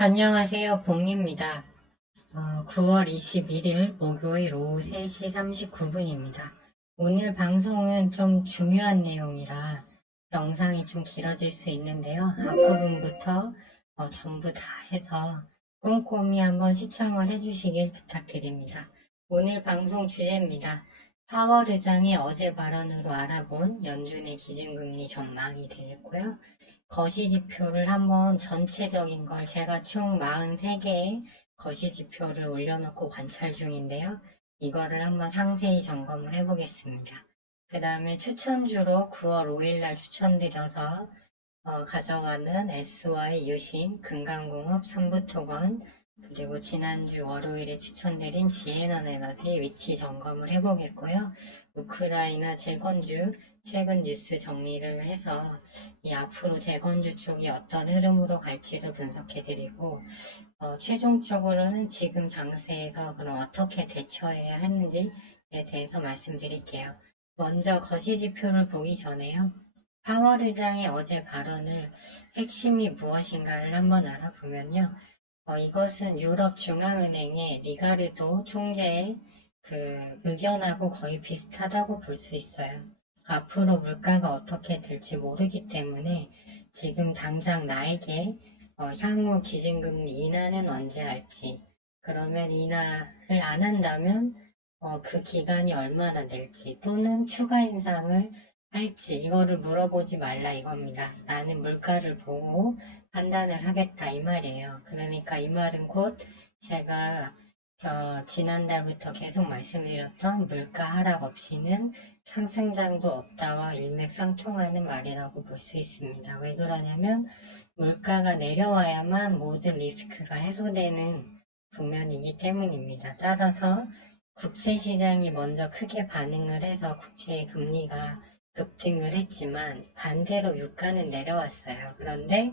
안녕하세요. 봉입니다. 9월 21일 목요일 오후 3시 39분입니다. 오늘 방송은 좀 중요한 내용이라 영상이 좀 길어질 수 있는데요. 앞부분부터 전부 다 해서 꼼꼼히 한번 시청을 해주시길 부탁드립니다. 오늘 방송 주제입니다. 파월 의장이 어제 발언으로 알아본 연준의 기준금리 전망이 되겠고요. 거시지표를 한번 전체적인 걸 제가 총 43개의 거시지표를 올려놓고 관찰 중인데요. 이거를 한번 상세히 점검을 해보겠습니다. 그 다음에 추천주로 9월 5일날 추천드려서 가져가는 SY 유신, 금강공업, 삼부토건, 그리고 지난주 월요일에 추천드린 지에넌 에너지 위치 점검을 해보겠고요. 우크라이나 재건주 최근 뉴스 정리를 해서 이 앞으로 재건주 쪽이 어떤 흐름으로 갈지를 분석해드리고 최종적으로는 지금 장세에서 그럼 어떻게 대처해야 하는지에 대해서 말씀드릴게요. 먼저 거시지표를 보기 전에요. 파월 의장의 어제 발언을 핵심이 무엇인가를 한번 알아보면요. 이것은 유럽 중앙은행의 리가르도 총재의 그 의견하고 거의 비슷하다고 볼 수 있어요. 앞으로 물가가 어떻게 될지 모르기 때문에 지금 당장 나에게 향후 기준금리 인하는 언제 할지, 그러면 인하를 안 한다면 그 기간이 얼마나 될지, 또는 추가 인상을 할지, 이거를 물어보지 말라 이겁니다. 나는 물가를 보고 판단을 하겠다 이 말이에요. 그러니까 이 말은 곧 제가 지난달부터 계속 말씀드렸던 물가 하락 없이는 상승장도 없다와 일맥상통하는 말이라고 볼 수 있습니다. 왜 그러냐면 물가가 내려와야만 모든 리스크가 해소되는 국면이기 때문입니다. 따라서 국채시장이 먼저 크게 반응을 해서 국채의 금리가 급등을 했지만 반대로 유가는 내려왔어요. 그런데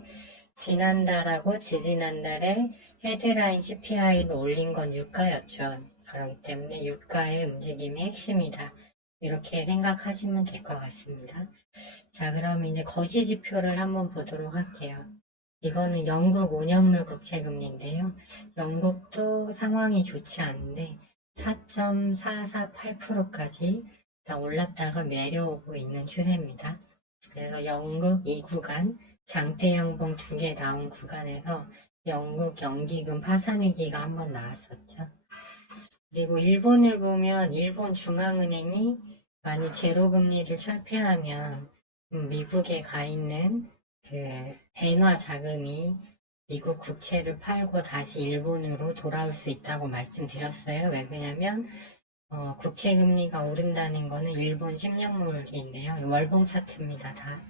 지난달하고 지지난달에 헤드라인 CPI를 올린 건 유가였죠. 그렇기 때문에 유가의 움직임이 핵심이다. 이렇게 생각하시면 될 것 같습니다. 자, 그럼 이제 거시지표를 한번 보도록 할게요. 이거는 영국 5년물 국채금리인데요. 영국도 상황이 좋지 않은데 4.448%까지 올랐다가 내려오고 있는 추세입니다. 그래서 영국 이 구간, 장대양봉 2개 나온 구간에서 영국 연기금 파산 위기가 한번 나왔었죠. 그리고 일본을 보면 일본 중앙은행이 만약 제로금리를 철폐하면 미국에 가 있는 그 엔화 자금이 미국 국채를 팔고 다시 일본으로 돌아올 수 있다고 말씀드렸어요. 왜 그러냐면 국채 금리가 오른다는 거는 일본 10년물인데요. 월봉 차트입니다, 다.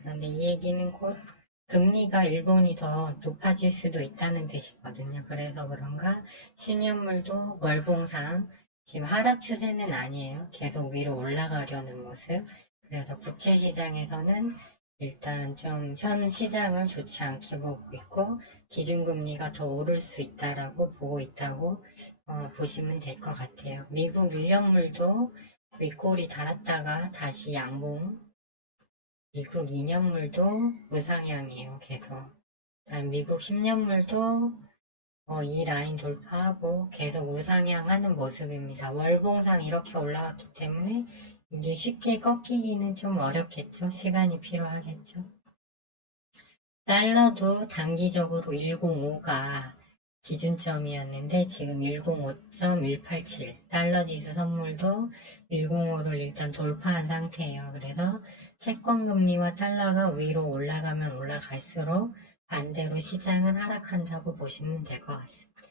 그런데 이 얘기는 곧 금리가 일본이 더 높아질 수도 있다는 뜻이거든요. 그래서 그런가 10년물도 월봉상 지금 하락 추세는 아니에요. 계속 위로 올라가려는 모습. 그래서 국채 시장에서는 일단 좀 현 시장을 좋지 않게 보고 있고 기준금리가 더 오를 수 있다라고 보고 있다고 보시면 될 것 같아요. 미국 1년물도 윗골이 달았다가 다시 양봉, 미국 2년물도 우상향이에요, 계속. 그다음 미국 10년물도 이 라인 돌파하고 계속 우상향하는 모습입니다. 월봉상 이렇게 올라갔기 때문에 이게 쉽게 꺾이기는 좀 어렵겠죠. 시간이 필요하겠죠. 달러도 단기적으로 105가 기준점이었는데 지금 105.187 달러 지수 선물도 105를 일단 돌파한 상태예요. 그래서 채권 금리와 달러가 위로 올라가면 올라갈수록 반대로 시장은 하락한다고 보시면 될 것 같습니다.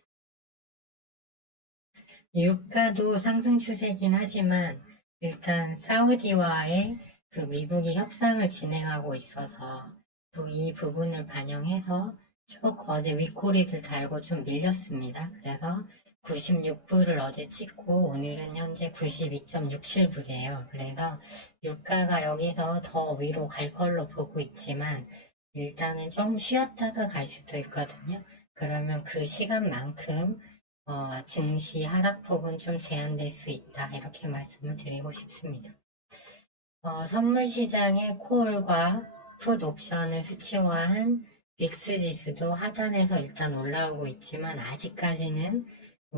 유가도 상승 추세긴 하지만 일단 사우디와의 그 미국이 협상을 진행하고 있어서 또 이 부분을 반영해서 쭉 어제 윗꼬리를 달고 좀 밀렸습니다. 그래서 96불을 어제 찍고 오늘은 현재 92.67불이에요. 그래서 유가가 여기서 더 위로 갈 걸로 보고 있지만 일단은 좀 쉬었다가 갈 수도 있거든요. 그러면 그 시간만큼 증시 하락폭은 좀 제한될 수 있다. 이렇게 말씀을 드리고 싶습니다. 선물 시장의 콜과 풋 옵션을 수치화한 빅스 지수도 하단에서 일단 올라오고 있지만 아직까지는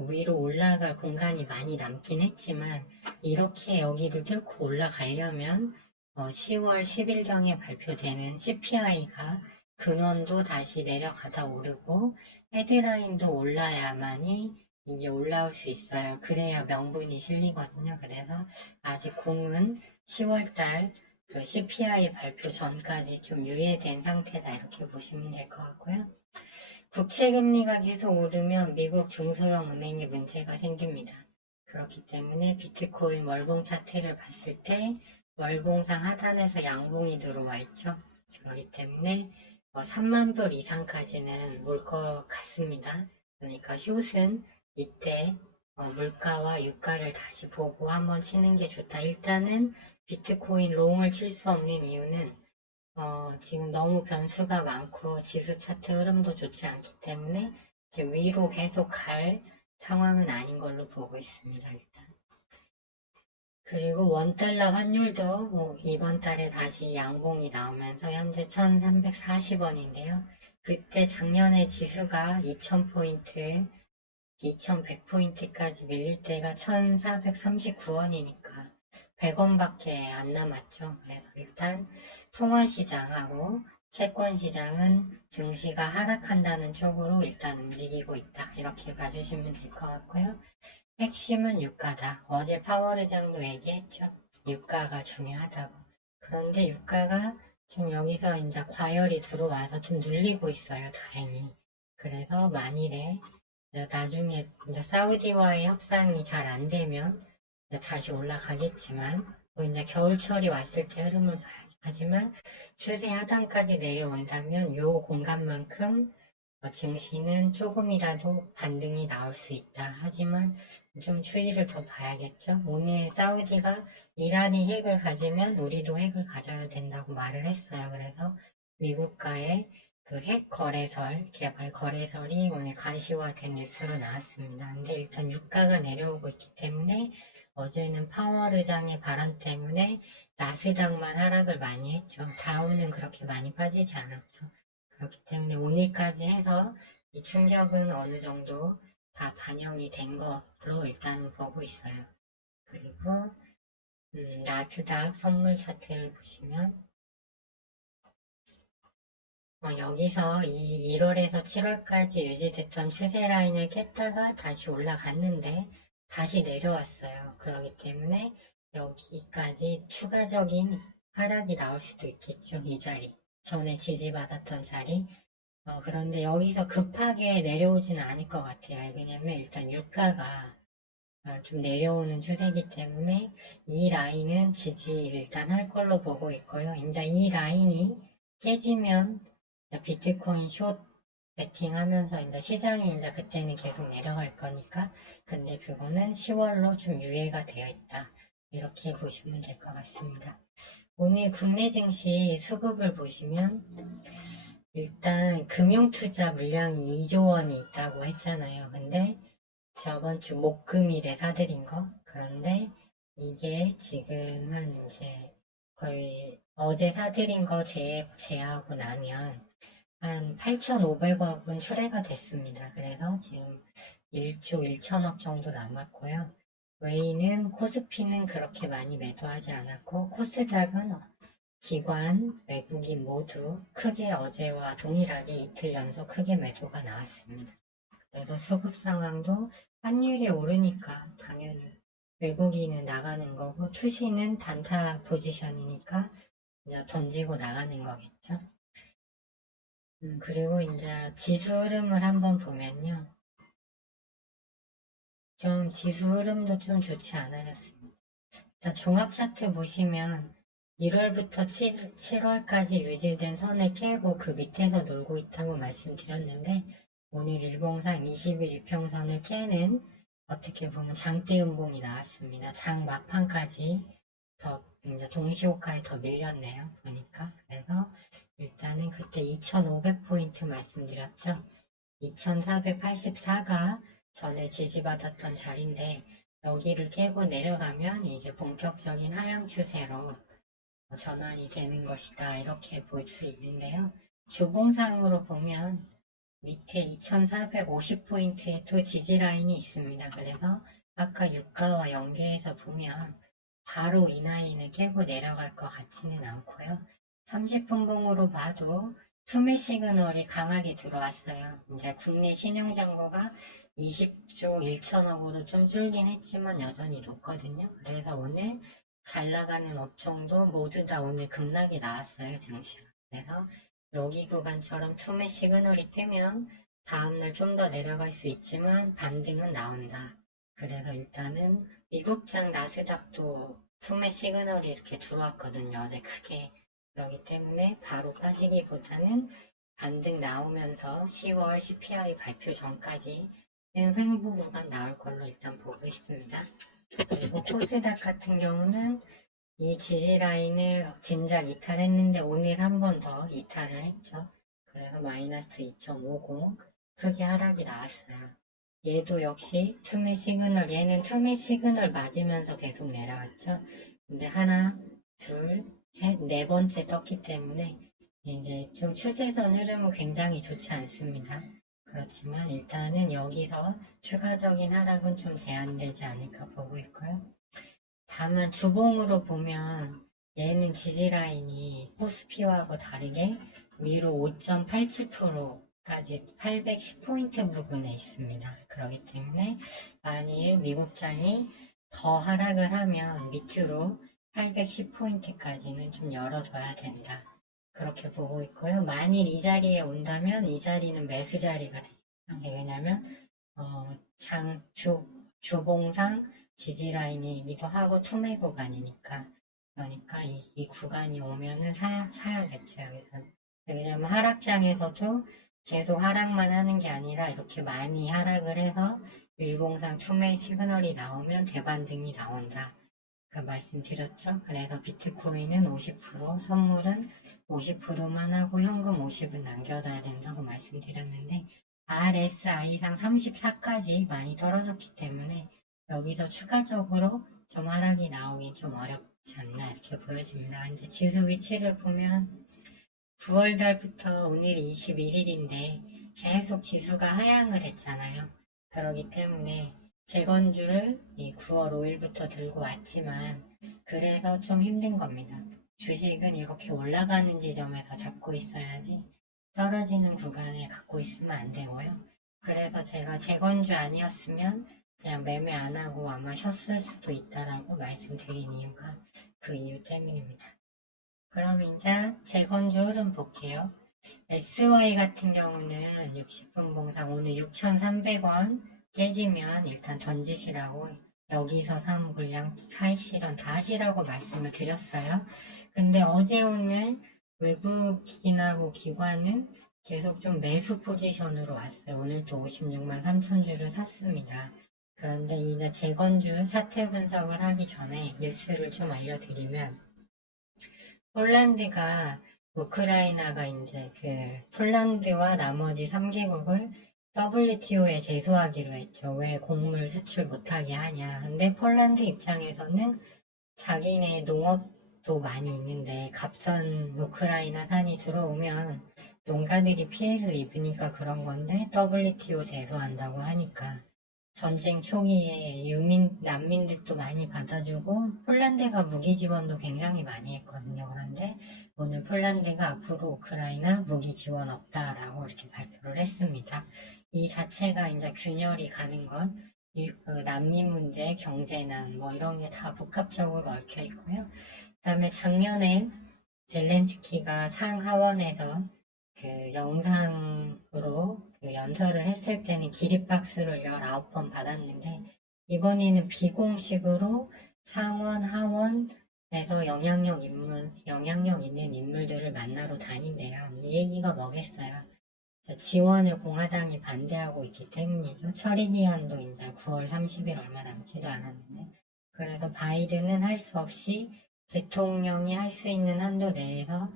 위로 올라갈 공간이 많이 남긴 했지만 이렇게 여기를 뚫고 올라가려면 10월 10일경에 발표되는 CPI가 근원도 다시 내려가다 오르고 헤드라인도 올라야만이 이게 올라올 수 있어요. 그래야 명분이 실리거든요. 그래서 아직 공은 10월달 그 CPI 발표 전까지 좀 유예된 상태다 이렇게 보시면 될 것 같고요. 국채금리가 계속 오르면 미국 중소형 은행에 문제가 생깁니다. 그렇기 때문에 비트코인 월봉 차트를 봤을 때 월봉상 하단에서 양봉이 들어와 있죠. 그렇기 때문에 3만 불 이상까지는 올 것 같습니다. 그러니까 숏은 이때 물가와 유가를 다시 보고 한번 치는 게 좋다. 일단은 비트코인 롱을 칠 수 없는 이유는 지금 너무 변수가 많고 지수 차트 흐름도 좋지 않기 때문에 위로 계속 갈 상황은 아닌 걸로 보고 있습니다. 일단. 그리고 원달러 환율도 이번 달에 다시 양봉이 나오면서 현재 1340원인데요. 그때 작년에 지수가 2000포인트, 2100포인트까지 밀릴 때가 1439원이니까 100원밖에 안 남았죠. 그래서 일단 통화시장하고 채권시장은 증시가 하락한다는 쪽으로 일단 움직이고 있다. 이렇게 봐주시면 될 것 같고요. 핵심은 유가다. 어제 파월 의장도 얘기했죠. 유가가 중요하다고. 그런데 유가가 좀 여기서 이제 과열이 들어와서 좀 눌리고 있어요. 다행히. 그래서 만일에 나중에 이제 사우디와의 협상이 잘 안 되면 다시 올라가겠지만 또 이제 겨울철이 왔을 때 흐름을 봐야죠. 하지만 추세 하단까지 내려온다면 요 공간만큼 증시는 조금이라도 반등이 나올 수 있다. 하지만 좀 추이를 더 봐야겠죠. 오늘 사우디가 이란이 핵을 가지면 우리도 핵을 가져야 된다고 말을 했어요. 그래서 미국과의 그 핵 거래설, 개발 거래설이 오늘 가시화된 뉴스로 나왔습니다. 근데 일단 유가가 내려오고 있기 때문에 어제는 파월 의장의 바람 때문에 나스닥만 하락을 많이 했죠. 다우는 그렇게 많이 빠지지 않았죠. 그렇기 때문에 오늘까지 해서 이 충격은 어느 정도 다 반영이 된 걸로 일단은 보고 있어요. 그리고 나스닥 선물 차트를 보시면 여기서 이 1월에서 7월까지 유지됐던 추세 라인을 깼다가 다시 올라갔는데 다시 내려왔어요. 그렇기 때문에 여기까지 추가적인 하락이 나올 수도 있겠죠. 이 자리. 전에 지지받았던 자리. 그런데 여기서 급하게 내려오지는 않을 것 같아요. 왜냐면 일단 유가가 좀 내려오는 추세이기 때문에 이 라인은 지지 일단 할 걸로 보고 있고요. 이제 이 라인이 깨지면 비트코인 숏 베팅 하면서 이제 시장이 이제 그때는 계속 내려갈 거니까 근데 그거는 10월로 좀 유예가 되어 있다. 이렇게 보시면 될 것 같습니다. 오늘 국내 증시 수급을 보시면 일단 금융투자 물량이 2조 원이 있다고 했잖아요. 근데 저번 주 목금일에 사들인 거. 그런데 이게 지금 한 이제 거의 어제 사들인 거 제하고 나면 한 8,500억은 출회가 됐습니다. 그래서 지금 1조 1천억 정도 남았고요. 외인은 코스피는 그렇게 많이 매도하지 않았고 코스닥은 기관, 외국인 모두 크게 어제와 동일하게 이틀 연속 크게 매도가 나왔습니다. 그래도 수급 상황도 환율이 오르니까 당연히 외국인은 나가는 거고 투시는 단타 포지션이니까 이제 던지고 나가는 거겠죠. 그리고 이제 지수 흐름을 한번 보면요. 좀 지수 흐름도 좀 좋지 않아졌습니다. 일단 종합 차트 보시면 1월부터 7월까지 유지된 선을 깨고 그 밑에서 놀고 있다고 말씀드렸는데 오늘 일봉상 20일 이평선을 깨는 어떻게 보면 장대 음봉이 나왔습니다. 장 막판까지 더 이제 동시호가에 더 밀렸네요. 보니까 그래서 일단은 그때 2,500포인트 말씀드렸죠. 2,484가 전에 지지받았던 자리인데 여기를 깨고 내려가면 이제 본격적인 하향 추세로 전환이 되는 것이다 이렇게 볼 수 있는데요. 주봉상으로 보면 밑에 2450포인트에 또 지지라인이 있습니다. 그래서 아까 유가와 연계해서 보면 바로 이 라인을 깨고 내려갈 것 같지는 않고요. 30분봉으로 봐도 투매 시그널이 강하게 들어왔어요. 이제 국내 신용잔고가 20조 1천억으로 좀 줄긴 했지만 여전히 높거든요. 그래서 오늘 잘 나가는 업종도 모두 다 오늘 급락이 나왔어요, 증시가. 그래서 여기 구간처럼 투매 시그널이 뜨면 다음날 좀 더 내려갈 수 있지만 반등은 나온다. 그래서 일단은 미국장 나스닥도 투매 시그널이 이렇게 들어왔거든요. 어제 크게. 그렇기 때문에 바로 빠지기보다는 반등 나오면서 10월 CPI 발표 전까지 횡보 구간 나올 걸로 일단 보고 있습니다. 그리고 코스닥 같은 경우는 이 지지라인을 진작 이탈했는데 오늘 한 번 더 이탈을 했죠. 그래서 마이너스 2.50 크게 하락이 나왔어요. 얘도 역시 투매 시그널, 얘는 투매 시그널 맞으면서 계속 내려왔죠. 근데 하나, 둘, 셋, 네 번째 떴기 때문에 이제 좀 추세선 흐름은 굉장히 좋지 않습니다. 그렇지만 일단은 여기서 추가적인 하락은 좀 제한되지 않을까 보고 있고요. 다만 주봉으로 보면 얘는 지지라인이 코스피하고 다르게 위로 5.87%까지 810포인트 부근에 있습니다. 그렇기 때문에 만일 미국장이 더 하락을 하면 밑으로 810포인트까지는 좀 열어둬야 된다. 그렇게 보고 있고요. 만일 이 자리에 온다면 이 자리는 매수 자리가 됩니다. 왜냐면 주봉상 지지라인이기도 하고 투매 구간이니까. 그러니까 이 구간이 오면은 사야겠죠, 여기서. 왜냐면 하락장에서도 계속 하락만 하는 게 아니라 이렇게 많이 하락을 해서 일봉상 투매 시그널이 나오면 대반등이 나온다. 그 말씀드렸죠. 그래서 비트코인은 50%, 선물은 50%만 하고 현금 50은 남겨둬야 된다고 말씀드렸는데 RSI상 34까지 많이 떨어졌기 때문에 여기서 추가적으로 좀 하락이 나오기 좀 어렵지 않나 이렇게 보여집니다. 근데 지수 위치를 보면 9월 달부터 오늘이 21일인데 계속 지수가 하향을 했잖아요. 그러기 때문에 재건주를 이 9월 5일부터 들고 왔지만 그래서 좀 힘든 겁니다. 주식은 이렇게 올라가는 지점에서 잡고 있어야지 떨어지는 구간에 갖고 있으면 안 되고요. 그래서 제가 재건주 아니었으면 그냥 매매 안 하고 아마 쉬었을 수도 있다라고 말씀드린 이유가 그 이유 때문입니다. 그럼 이제 재건주 흐름 볼게요. SY 같은 경우는 60분 봉상 오늘 6,300원 깨지면 일단 던지시라고 여기서 산 물량 차익 실현 다 하시라고 말씀을 드렸어요. 근데 어제 오늘 외국인하고 기관은 계속 좀 매수 포지션으로 왔어요. 오늘도 56만 3천 주를 샀습니다. 그런데 이 재건주 차트 분석을 하기 전에 뉴스를 좀 알려드리면 폴란드가 우크라이나가 이제 폴란드와 나머지 3개국을 WTO에 제소하기로 했죠. 왜 곡물 수출 못하게 하냐. 근데 폴란드 입장에서는 자기네 농업도 많이 있는데 값싼 우크라이나 산이 들어오면 농가들이 피해를 입으니까 그런 건데 WTO 제소한다고 하니까 전쟁 초기에 난민들도 많이 받아주고 폴란드가 무기 지원도 굉장히 많이 했거든요. 그런데 오늘 폴란드가 앞으로 우크라이나 무기 지원 없다라고 이렇게 발표를 했습니다. 이 자체가 이제 균열이 가는 건 난민 문제, 경제난 뭐 이런 게 다 복합적으로 얽혀 있고요. 그 다음에 작년에 젤렌스키가 상하원에서 영상으로 연설을 했을 때는 기립박수를 19번 받았는데 이번에는 비공식으로 상원, 하원에서 영향력 있는 인물들을 만나러 다닌대요. 이 얘기가 뭐겠어요? 지원을 공화당이 반대하고 있기 때문이죠. 처리 기한도 이제 9월 30일 얼마 남지도 않았는데 그래서 바이든은 할 수 없이 대통령이 할 수 있는 한도 내에서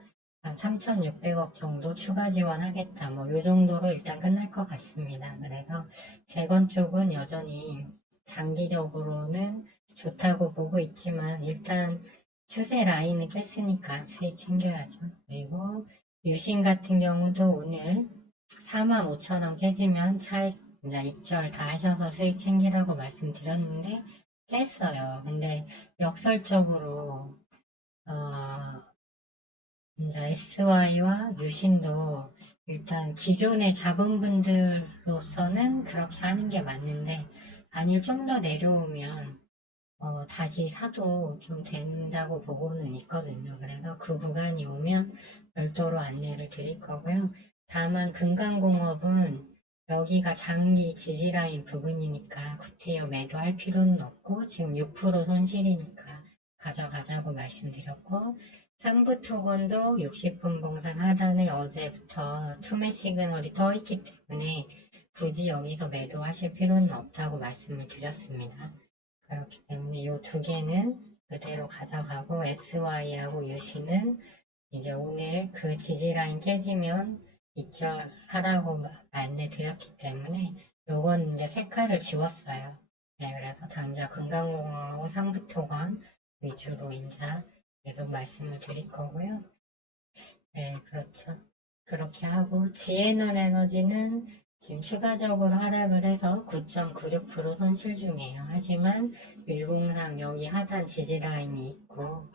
한 3,600억 정도 추가 지원하겠다. 뭐, 요 정도로 일단 끝날 것 같습니다. 그래서 재건 쪽은 여전히 장기적으로는 좋다고 보고 있지만, 일단 추세 라인을 깼으니까 수익 챙겨야죠. 그리고 유신 같은 경우도 오늘 45,000원 깨지면 차익 이제 익절 다 하셔서 수익 챙기라고 말씀드렸는데 깼어요. 근데 역설적으로 이제 SY와 유신도 일단 기존의 자본분들로서는 그렇게 하는 게 맞는데 만일 좀 더 내려오면 다시 사도 좀 된다고 보고는 있거든요. 그래서 그 구간이 오면 별도로 안내를 드릴 거고요. 다만 금강공업은 여기가 장기 지지라인 부근이니까 구태여 매도할 필요는 없고 지금 6% 손실이니까 가져가자고 말씀드렸고 삼부토건도 60분 봉산 하단에 어제부터 투매 시그널이 떠 있기 때문에 굳이 여기서 매도하실 필요는 없다고 말씀을 드렸습니다. 그렇기 때문에 이 두 개는 그대로 가져가고 SY하고 UC는 이제 오늘 그 지지라인 깨지면 입절하라고 안내 드렸기 때문에 요건 이제 색깔을 지웠어요. 네, 그래서 당장 금강공업하고 상부토건 위주로 인자 계속 말씀을 드릴 거고요. 네, 그렇죠. 그렇게 하고 지에넌 에너지는 지금 추가적으로 하락을 해서 9.96% 손실 중이에요. 하지만 일봉상 여기 하단 지지라인이 있고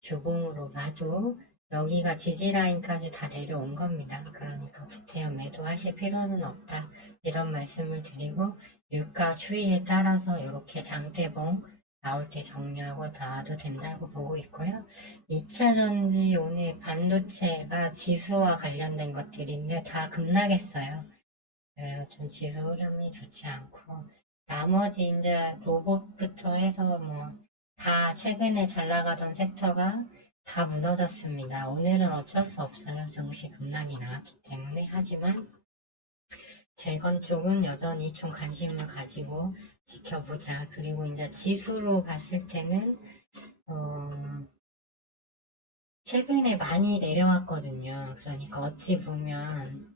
주봉으로 봐도 여기가 지지라인까지 다 내려온 겁니다. 그러니까 구태여 매도하실 필요는 없다. 이런 말씀을 드리고 유가 추이에 따라서 이렇게 장대봉 나올 때 정리하고 나와도 된다고 보고 있고요. 2차전지 오늘 반도체가 지수와 관련된 것들인데 다 급락했어요. 좀 지수 흐름이 좋지 않고 나머지 이제 로봇부터 해서 뭐 다 최근에 잘 나가던 섹터가 다 무너졌습니다. 오늘은 어쩔 수 없어요. 증시 급락이 나왔기 때문에. 하지만 재건 쪽은 여전히 좀 관심을 가지고 지켜보자. 그리고 이제 지수로 봤을 때는 최근에 많이 내려왔거든요. 그러니까 어찌 보면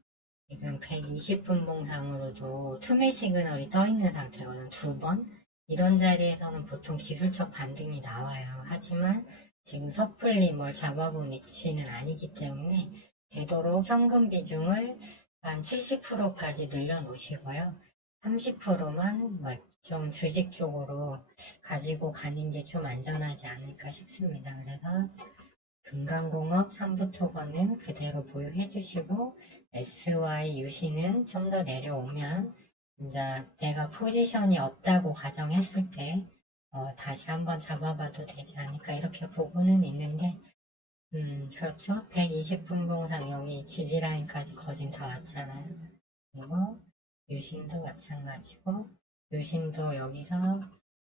지금 120분 봉상으로도 투매 시그널이 떠 있는 상태거든요. 두 번. 이런 자리에서는 보통 기술적 반등이 나와요. 하지만 지금 섣불리 뭘 잡아본 위치는 아니기 때문에 되도록 현금 비중을 한 70%까지 늘려놓으시고요. 30%만 좀 주식 쪽으로 가지고 가는 게 좀 안전하지 않을까 싶습니다. 그래서 금강공업 3부토건은 그대로 보유해 주시고 SY 유시는 좀 더 내려오면 이제 내가 포지션이 없다고 가정했을 때 다시 한번 잡아봐도 되지 않을까 이렇게 보고는 있는데 그렇죠. 120분 봉상 여기 지지라인까지 거진 다 왔잖아요. 그리고 유신도 마찬가지고 유신도 여기서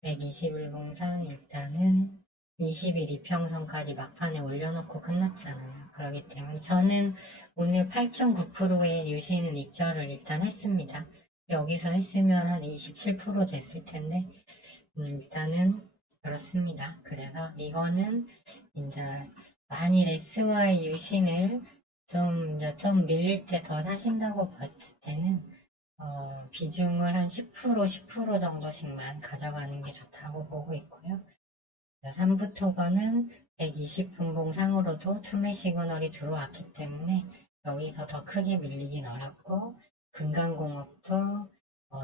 121 봉상 일단은 20일 이평선까지 막판에 올려놓고 끝났잖아요. 그렇기 때문에 저는 오늘 8.9%의 유신은 익절을 일단 했습니다. 여기서 했으면 한 27% 됐을 텐데 일단은 그렇습니다. 그래서 이거는 이제 만일 SY 유신을 좀 밀릴 때 더 사신다고 봤을 때는 비중을 한 10% 정도씩만 가져가는 게 좋다고 보고 있고요. 3부토건은 120분봉 상으로도 투매 시그널이 들어왔기 때문에 여기서 더 크게 밀리긴 어렵고 금강공업도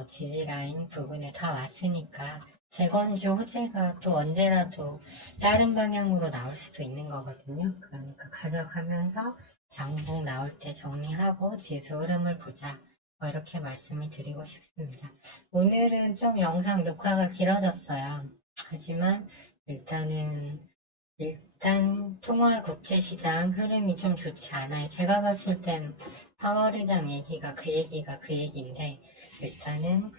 지지라인 부근에 다 왔으니까 재건주 호재가 또 언제라도 다른 방향으로 나올 수도 있는 거거든요. 그러니까 가져가면서 양봉 나올 때 정리하고 지수 흐름을 보자. 이렇게 말씀을 드리고 싶습니다. 오늘은 좀 영상 녹화가 길어졌어요. 하지만 일단 통화 국제시장 흐름이 좀 좋지 않아요. 제가 봤을 땐 파월의장 얘기가 그 얘기인데 일단은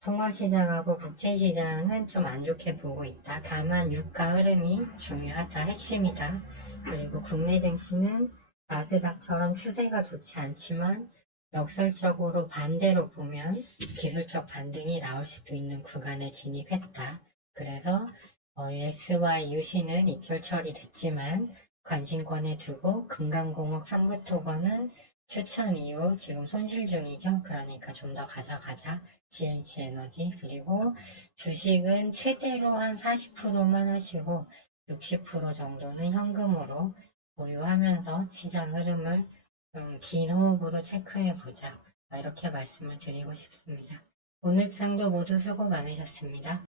통화시장하고 국제시장은 좀 안 좋게 보고 있다. 다만 유가 흐름이 중요하다. 핵심이다. 그리고 국내 증시는 나스닥처럼 추세가 좋지 않지만 역설적으로 반대로 보면 기술적 반등이 나올 수도 있는 구간에 진입했다. 그래서 SY 유시는 입절 처리됐지만 관심권에 두고 금강공업 상부토건은 추천 이후 지금 손실 중이죠. 그러니까 좀 더 가져가자. GNC 에너지 그리고 주식은 최대로 한 40%만 하시고 60% 정도는 현금으로 보유하면서 시장 흐름을 좀 긴 호흡으로 체크해보자. 이렇게 말씀을 드리고 싶습니다. 오늘 장도 모두 수고 많으셨습니다.